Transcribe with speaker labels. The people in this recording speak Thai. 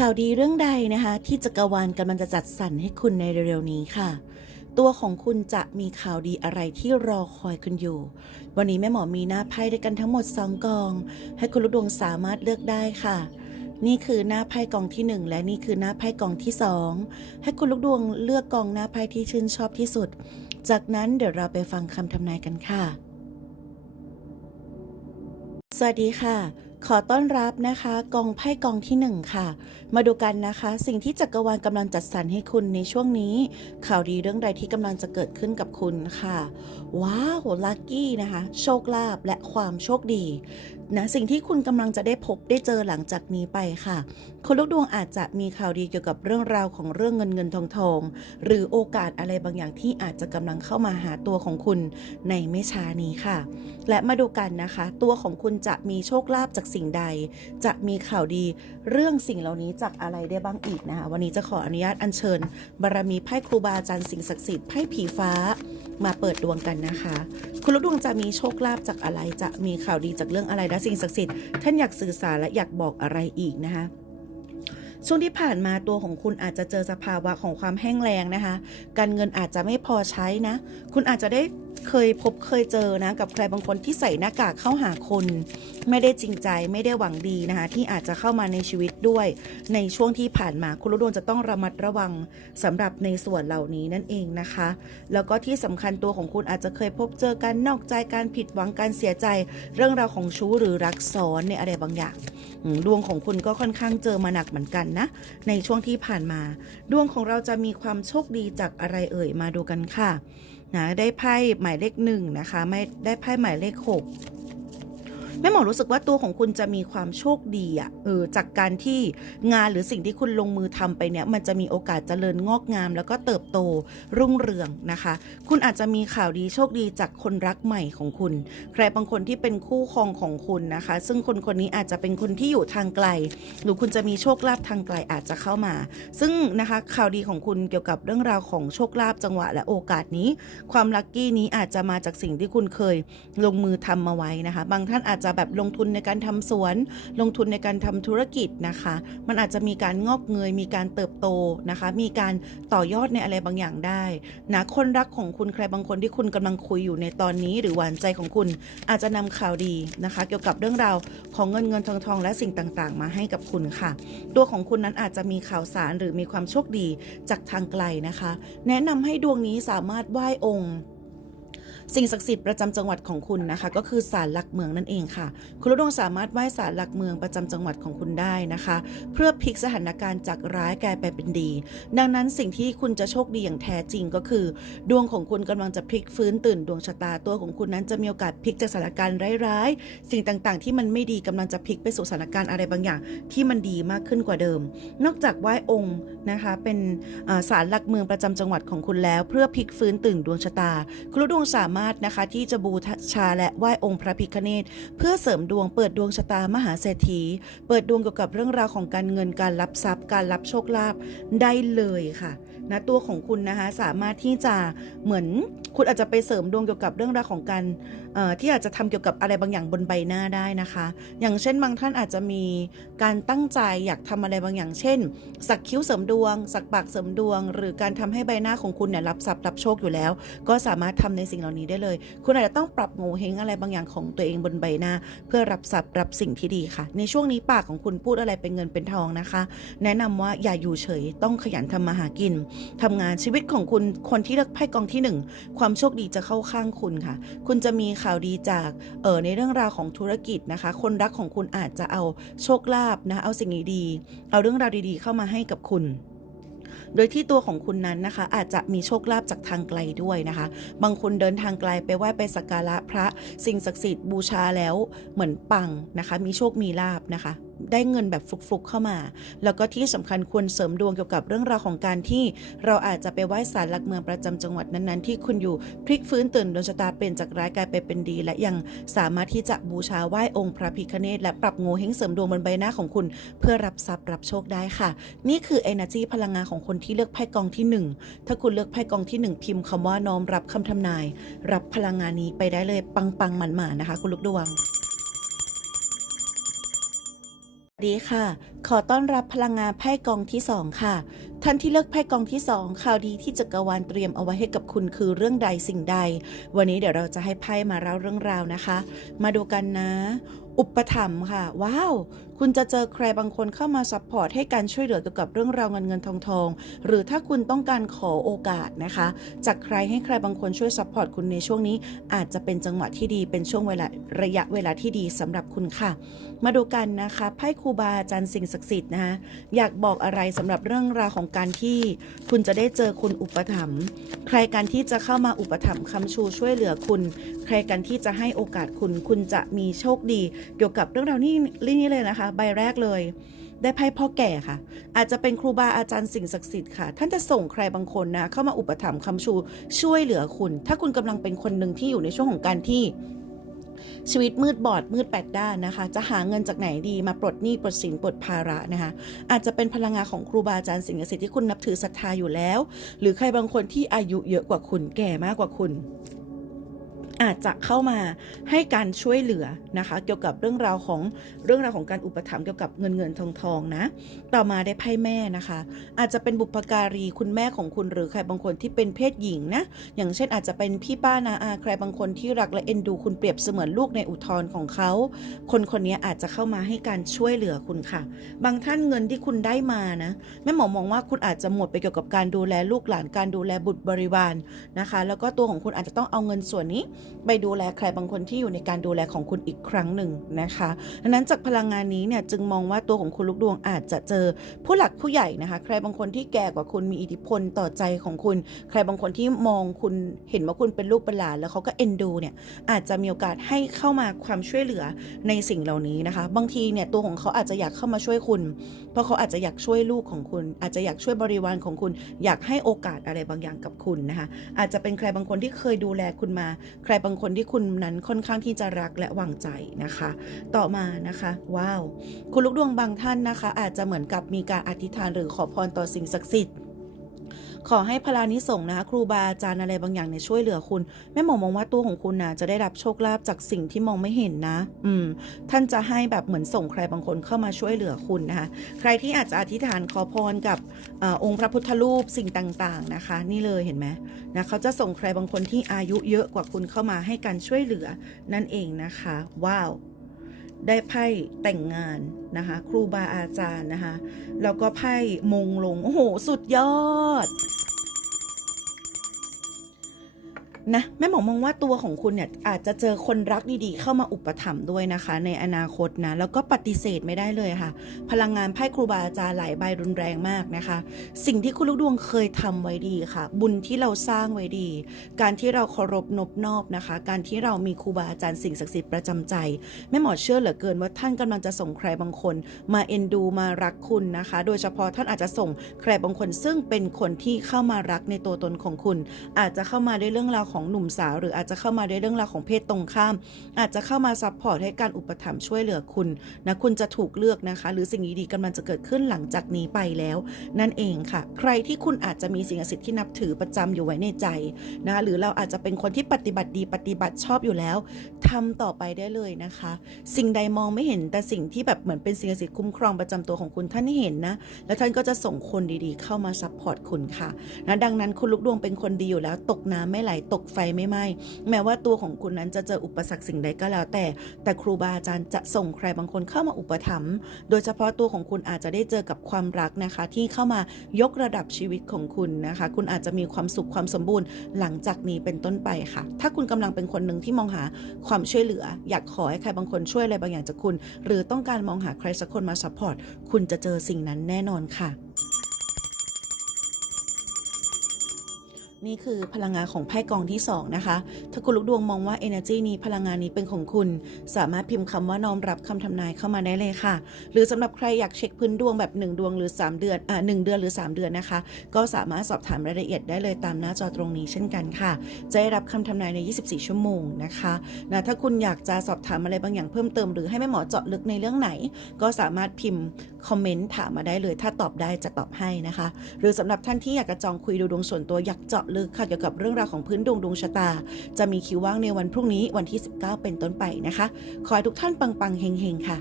Speaker 1: ข่าวดีเรื่องใดนะคะ ที่จักรวาลกำลังจะจัดสรรให้คุณในเร็วๆนี้ค่ะ ตัวของคุณจะมีข่าวดีอะไรที่รอคอยคุณอยู่ วันนี้แม่หมอมีหน้าไพ่ด้วยกันทั้งหมดสองกอง ให้คุณลูกดวงสามารถเลือกได้ค่ะ นี่คือหน้าไพ่กองที่หนึ่งและนี่คือหน้าไพ่กองที่สองให้คุณลูกดวงเลือกกองหน้าไพ่ที่ชื่นชอบที่สุด จากนั้นเดี๋ยวเราไปฟังคำทำนายกันค่ะ สวัสดีค่ะ ขอต้อนรับนะคะกองไพ่กองที่หนึ่งค่ะ มาดูกันนะคะ สิ่งที่จักรวาลกำลังจัดสรรให้คุณในช่วงนี้ ข่าวดีเรื่องใดที่กำลังจะเกิดขึ้นกับคุณค่ะ ว้าวลัคกี้นะคะ โชคลาภและความโชคดีนะสิ่งที่คุณกำลังจะได้พบได้เจอหลังจากนี้ไปค่ะ คนลูกดวงอาจจะมีข่าวดีเกี่ยวกับเรื่องราวของเรื่องเงินเงินทองทอง หรือโอกาสอะไรบางอย่างที่อาจจะกำลังเข้ามาหาตัวของคุณในไม่ช้านี้ค่ะ และมาดูกันนะคะ ตัวของคุณจะมีโชคลาภจากสิ่งใด จะมีข่าวดีเรื่องสิ่งเหล่านี้จากอะไรได้บ้างอีกนะคะวันนี้จะขออนุญาตอัญเชิญบารมีไพ่ครูบาอาจารย์สิ่งศักดิ์สิทธิ์ไพ่ผีฟ้า มาเปิดดวงกันนะคะ คุณลูกดวงจะมีโชคลาภจากอะไรจะมีข่าวดีจากเรื่องอะไรและสิ่งศักดิ์สิทธิ์ท่านอยากสื่อสารและอยากบอกอะไรอีกนะคะช่วงที่ผ่านมาตัวของคุณอาจจะเจอสภาวะของความแห้งแล้งนะคะ การเงินอาจจะไม่พอใช้นะ คุณอาจจะได้ เคยพบเคยเจอนะกับใครบางคนที่ใส่หน้ากากเข้าหาคน ไม่ได้จริงใจไม่ได้หวังดีนะคะที่อาจจะเข้ามาในชีวิตด้วย ในช่วงที่ผ่านมาคุณลูกดวงจะต้องระมัดระวังสำหรับในส่วนเหล่านี้นั่นเองนะคะ แล้วก็ที่สำคัญตัวของคุณอาจจะเคยพบเจอการนอกใจการผิดหวังการเสียใจ เรื่องราวของชู้หรือรักซ้อนในอะไรบางอย่างดวงของคุณก็ค่อนข้างเจอมาหนักเหมือนกันนะ ในช่วงที่ผ่านมา ดวงของเราจะมีความโชคดีจากอะไรเอ่ยมาดูกันค่ะ นะได้ไพ่หมายเลขหนึ่งนะคะ ไม่ได้ไพ่หมายเลขหก แม่หมอรู้สึกว่าตัวของคุณจะมีความโชคดีอะเออจากการที่งานหรือสิ่งที่คุณลงมือทำไปเนี่ยมันจะมีโอกาสเจริญงอกงาม แล้วก็เติบโตรุ่งเรืองนะคะ คุณอาจจะมีข่าวดีโชคดีจากคนรักใหม่ของคุณ ใครบางคนที่เป็นคู่ครองของคุณนะคะ ซึ่งคนคนนี้อาจจะเป็นคนที่อยู่ทางไกล หรือคุณจะมีโชคลาภทางไกลอาจจะเข้ามา ซึ่งนะคะข่าวดีของคุณเกี่ยวกับเรื่องราวของโชคลาภจังหวะ และโอกาสนี้ ความลัคกี้นี้อาจจะมาจากสิ่งที่คุณเคยลงมือทำมาไว้นะคะ บางท่านอาจจะจะแบบลงทุนในการทำสวน ลงทุนในการทำธุรกิจนะคะ มันอาจจะมีการงอกเงย มีการเติบโตนะคะ มีการต่อยอดในอะไรบางอย่างได้นะคนรักของคุณใครบางคนที่คุณกำลังคุยอยู่ในตอนนี้หรือหวานใจของคุณอาจจะนำข่าวดีนะคะ เกี่ยวกับเรื่องราวของเงินเงินทองทองและสิ่งต่างๆ มาให้กับคุณค่ะ ตัวของคุณนั้นอาจจะมีข่าวสารหรือมีความโชคดีจากทางไกลนะคะ แนะนำให้ดวงนี้สามารถไหว้องค์ สิ่งศักดิ์สิทธิ์ประจำจังหวัดของคุณนะคะ ก็คือศาลหลักเมืองนั่นเองค่ะ คุณลูกดวงสามารถไหว้ศาลหลักเมืองประจำจังหวัดของคุณได้นะคะ เพื่อพลิกสถานการณ์จากร้ายกลายไปเป็นดี ดังนั้นสิ่งที่คุณจะโชคดีอย่างแท้จริงก็คือ ดวงของคุณกำลังจะพลิกฟื้นตื่นดวงชะตาตัวของคุณนั้นจะมีโอกาสพลิกจากสถานการณ์ร้ายๆสิ่งต่างๆ ที่มันไม่ดีกำลังจะพลิกไปสู่สถานการณ์อะไรบางอย่าง ที่มันดีมากขึ้นกว่าเดิม นอกจากไหว้องค์นะคะเป็นอ่าศาลหลักเมืองประจำจังหวัดของคุณแล้ว เพื่อพลิกฟื้นตื่นดวงชะตา คุณลูกดวงสามารถนะคะ ที่จะบูชาและไหว้องค์พระพิคเนตเพื่อเสริมดวงเปิดดวงชะตามหาเศรษฐี เปิดดวงเกี่ยวกับเรื่องราวของการเงินการรับทรัพย์ การรับโชคลาภได้เลยค่ะนะตัวของคุณนะคะสามารถที่จะเหมือนคุณอาจจะไปเสริมดวงเกี่ยวกับเรื่องราวของการ ที่อาจจะทำเกี่ยวกับอะไรบางอย่างบนใบหน้าได้นะคะ อย่างเช่นบางท่านอาจจะมีการตั้งใจอยากทำอะไรบางอย่าง เช่น สักคิ้วเสริมดวง สักปากเสริมดวง หรือการทำให้ใบหน้าของคุณเนี่ยรับทรัพย์รับโชคอยู่แล้ว ก็สามารถทำในสิ่งเหล่านี้ได้เลย คุณอาจจะต้องปรับโงเฮงอะไรบางอย่างของตัวเองบนใบหน้า เพื่อรับทรัพย์รับสิ่งที่ดีค่ะ ในช่วงนี้ปากของคุณพูดอะไรเป็นเงินเป็นทองนะคะ แนะนำว่าอย่าอยู่เฉยต้องขยันทำมาหากินทำงานชีวิตของคุณคนที่เลือกไพ่กองที่หนึ่งความโชคดีจะเข้าข้างคุณค่ะ คุณจะมีข่าวดีจากเออในเรื่องราวของธุรกิจนะคะ คนรักของคุณอาจจะเอาโชคลาภนะเอาสิ่งดีๆเอาเรื่องราวดีๆ เข้ามาให้กับคุณโดยที่ตัวของคุณนั้นนะคะ อาจจะมีโชคลาภจากทางไกลด้วยนะคะ บางคนเดินทางไกลไปไหว้ไปสักการะพระ สิ่งศักดิ์สิทธิ์บูชาแล้วเหมือนปังนะคะ มีโชคมีลาบนะคะ ได้เงินแบบฟลุกๆเข้ามา แล้วก็ที่สำคัญควรเสริมดวงเกี่ยวกับเรื่องราวของการที่เราอาจจะไปไหว้ศาลหลักเมืองประจำจังหวัดนั้นๆ ที่คุณอยู่พลิกฟื้นตื่นดวงชะตาเป็นจากร้ายกลายไปเป็นดี และยังสามารถที่จะบูชาไหว้องค์พระพิฆเนศและปรับโงเฮงเสริมดวงบนใบหน้าของคุณ เพื่อรับทรัพย์รับโชคได้ค่ะ นี่คือ energy พลังงานของคนที่เลือกไพ่กองที่หนึ่งถ้าคุณเลือกไพ่กองที่หนึ่งพิมพ์คำว่าน้อมรับคำทำนาย รับพลังงานนี้ไปได้เลยปังๆหมันๆนะคะ คุณลูกดวงสวัส ดีค่ะ ขอต้อนรับพลังงานไพ่กองที่ 2 ค่ะ ท่านที่เลือกไพ่กองที่ 2 ข่าวดีที่จักรวาลเตรียมเอาไว้ให้กับคุณคือเรื่องใดสิ่งใด วันนี้เดี๋ยวเราจะให้ไพ่มาเล่าเรื่องราวนะคะ มาดูกันนะ อุปถัมภ์ค่ะ ว้าว คุณจะเจอใครบางคนเข้ามาซัพพอร์ตให้การช่วยเหลือเกี่ยวกับเรื่องราวเงินเงินทองทอง หรือถ้าคุณต้องการขอโอกาสนะคะ จากใครให้ใครบางคนช่วยซัพพอร์ตคุณในช่วงนี้ อาจจะเป็นจังหวะที่ดีเป็นช่วงเวลาระยะเวลาที่ดีสำหรับคุณค่ะ มาดูกันนะคะไพ่ครูบาอาจารย์สิ่งศักดิ์สิทธิ์นะคะอยากบอกอะไรสำหรับเรื่องราวของการที่คุณจะได้เจอคุณอุปถัมภ์ใครกันที่จะเข้ามาอุปถัมภ์คำชูช่วยเหลือคุณ ใครกันที่จะให้โอกาสคุณคุณจะมีโชคดี เกี่ยวกับเรื่องราวนี้นี่เลยนะคะ ใบแรกเลยได้ไพ่พ่อแก่ค่ะ อาจจะเป็นครูบาอาจารย์สิ่งศักดิ์สิทธิ์ค่ะ ท่านจะส่งใครบางคนนะเข้ามาอุปถัมภ์คำชูช่วยเหลือคุณ ถ้าคุณกำลังเป็นคนหนึ่งที่อยู่ในช่วงของการที่ ชีวิตมืดบอดมืดแปดด้านนะคะ จะหาเงินจากไหนดีมาปลดหนี้ปลดสินปลดภาระนะคะ อาจจะเป็นพลังงานของครูบาอาจารย์สิ่งศักดิ์สิทธิ์ที่คุณนับถือศรัทธาอยู่แล้ว หรือใครบางคนที่อายุเยอะกว่าคุณแก่มากกว่าคุณ อาจจะเข้ามาให้การช่วยเหลือนะคะ เกี่ยวกับเรื่องราวของเรื่องราวของการอุปถัมภ์เกี่ยวกับเงินเงินทองทองนะ ต่อมาได้ไพ่แม่นะคะ อาจจะเป็นบุปการีคุณแม่ของคุณหรือใครบางคนที่เป็นเพศหญิงนะ อย่างเช่นอาจจะเป็นพี่ป้านาอาใครบางคนที่รักและเอ็นดูคุณเปรียบเสมือนลูกในอุทธรของเขา คนคนนี้อาจจะเข้ามาให้การช่วยเหลือคุณค่ะ บางท่านเงินที่คุณได้มานะแม่หมอมองว่าคุณอาจจะหมดไปเกี่ยวกับการดูแลลูกหลานการดูแลบุตรบริวารนะคะ แล้วก็ตัวของคุณอาจจะต้องเอาเงินส่วนนี้ไปดูแลใครบางคนที่อยู่ในการดูแลของคุณอีกครั้งหนึ่งนะคะดังนั้นจากพลังงานนี้เนี่ยจึงมองว่าตัวของคุณลูกดวงอาจจะเจอผู้หลักผู้ใหญ่นะคะ ใครบางคนที่แก่กว่าคุณมีอิทธิพลต่อใจของคุณ ใครบางคนที่มองคุณเห็นว่าคุณเป็นลูกเป็นหลาน แล้วเขาก็เอ็นดูเนี่ยอาจจะมีโอกาสให้เข้ามาความช่วยเหลือในสิ่งเหล่านี้นะคะ บางทีเนี่ยตัวของเขาอาจจะอยากเข้ามาช่วยคุณ เพราะเขาอาจจะอยากช่วยลูกของคุณ อาจจะอยากช่วยบริวารของคุณ อยากให้โอกาสอะไรบางอย่างกับคุณนะคะอาจจะเป็นใครบางคนที่เคยดูแลคุณมาใครบางคนที่คุณนั้นค่อนข้างที่จะรักและวางใจนะคะ ต่อมานะคะ ว้าว คุณลูกดวงบางท่านนะคะ อาจจะเหมือนกับมีการอธิษฐานหรือขอพรต่อสิ่งศักดิ์สิทธิ์ ขอให้พลานิสงส์นะคะครูบาอาจารย์อะไรบางอย่างเนี่ยช่วยเหลือคุณแม่หมอมองว่าตัวของคุณนะจะได้รับโชคลาภจากสิ่งที่มองไม่เห็นนะ อืม ท่านจะให้แบบเหมือนส่งใครบางคนเข้ามาช่วยเหลือคุณนะคะ ใครที่อาจจะอธิษฐานขอพรกับอองค์พระพุทธรูปสิ่งต่างๆนะคะ นี่เลยเห็นไหมนะเขาจะส่งใครบางคนที่อายุเยอะกว่าคุณเข้ามาให้การช่วยเหลือนั่นเองนะคะ ว้าวได้ไพ่แต่งงานนะคะ ครูบาอาจารย์นะคะ แล้วก็ไพ่มงลง โอ้โห สุดยอด นะแม่หมอมองว่าตัวของคุณเนี่ยอาจจะเจอคนรักดีๆ เข้ามาอุปถัมภ์ด้วยนะคะ ในอนาคตนะ แล้วก็ปฏิเสธไม่ได้เลยค่ะ พลังงานไพ่ครูบาอาจารย์หลายใบรุนแรงมากนะคะ สิ่งที่คุณลูกดวงเคยทำไว้ดีค่ะ บุญที่เราสร้างไว้ดี การที่เราเคารพนบนอบนะคะ การที่เรามีครูบาอาจารย์สิ่งศักดิ์สิทธิ์ประจำใจแม่หมอเชื่อเหลือเกินว่าท่านกำลังจะส่งใครบางคน มาเอ็นดูมารักคุณนะคะ โดยเฉพาะท่านอาจจะส่งใครบางคนซึ่งเป็นคนที่เข้ามารักในตัวตนของคุณ อาจจะเข้ามาด้วยเรื่องราวของหนุ่มสาว หรืออาจจะเข้ามาด้วยเรื่องราวของเพศตรงข้าม อาจจะเข้ามาซัพพอร์ตให้การอุปถัมภ์ช่วยเหลือคุณนะคุณจะถูกเลือกนะคะ หรือสิ่งดีๆกำลังจะเกิดขึ้นหลังจากนี้ไปแล้ว นั่นเองค่ะ ใครที่คุณอาจจะมีสิ่งศักดิ์สิทธิ์ที่นับถือประจำอยู่ไว้ในใจนะหรือเราอาจจะเป็นคนที่ปฏิบัติดีปฏิบัติชอบอยู่แล้วทำต่อไปได้เลยนะคะ สิ่งใดมองไม่เห็นแต่สิ่งที่แบบเหมือนเป็นสิ่งศักดิ์สิทธิ์คุ้มครองประจำตัวของคุณท่านเห็นนะแล้วท่านก็จะส่งคนดีๆ เข้ามาซัพพอร์ตคุณค่ะนะดังนั้นคุณลูกดวงเป็นคนดีอยู่แล้ว ตกน้ำไม่ไหลตกไฟไม่ไหม้แม้ว่าตัวของคุณนั้นจะเจออุปสรรคสิ่งใดก็แล้วแต่ แต่ครูบาอาจารย์จะส่งใครบางคนเข้ามาอุปถัมภ์โดยเฉพาะตัวของคุณอาจจะได้เจอกับความรักนะคะ ที่เข้ามายกระดับชีวิตของคุณนะคะ คุณอาจจะมีความสุขความสมบูรณ์ หลังจากนี้เป็นต้นไปค่ะ ถ้าคุณกำลังเป็นคนหนึ่งที่มองหาความช่วยเหลือ อยากขอให้ใครบางคนช่วยอะไรบางอย่างจากคุณ หรือต้องการมองหาใครสักคนมาซัพพอร์ตคุณจะเจอสิ่งนั้นแน่นอนค่ะ นี่คือพลังงานของไพ่กองที่ 2 นะคะ ถ้าคุณลูกดวงมองว่า Energy นี้พลังงานนี้เป็นของคุณ สามารถพิมพ์คำว่าน้อมรับคำทำนายเข้ามาได้เลยค่ะ หรือสำหรับใครอยากเช็คพื้นดวงแบบ 1 ดวงหรือ 3 เดือนอ่าหเดือนหรือ 3 เดือนนะคะ ก็สามารถสอบถามรายละเอียดได้เลยตามหน้าจอตรงนี้เช่นกันค่ะ จะได้รับคำทำนายใน 24 ชั่วโมงนะคะนะถ้าคุณอยากจะสอบถามอะไรบางอย่างเพิ่มเติม หรือให้แม่หมอเจาะลึกในเรื่องไหน ก็สามารถพิมพ์คอมเมนต์ถามมาได้เลย ถ้าตอบได้จะตอบให้นะคะ หรือสำหรับท่านที่อยากจะจองคุยดูดวงส่วนตัวอยากเจาะลึกค่ะเกี่ยวกับเรื่องราวของพื้นดวงดวงชะตา จะมีคิวว่างในวันพรุ่งนี้วันที่ 19 เป็นต้นไปนะคะ ขอให้ทุกท่านปังๆเฮงๆค่ะ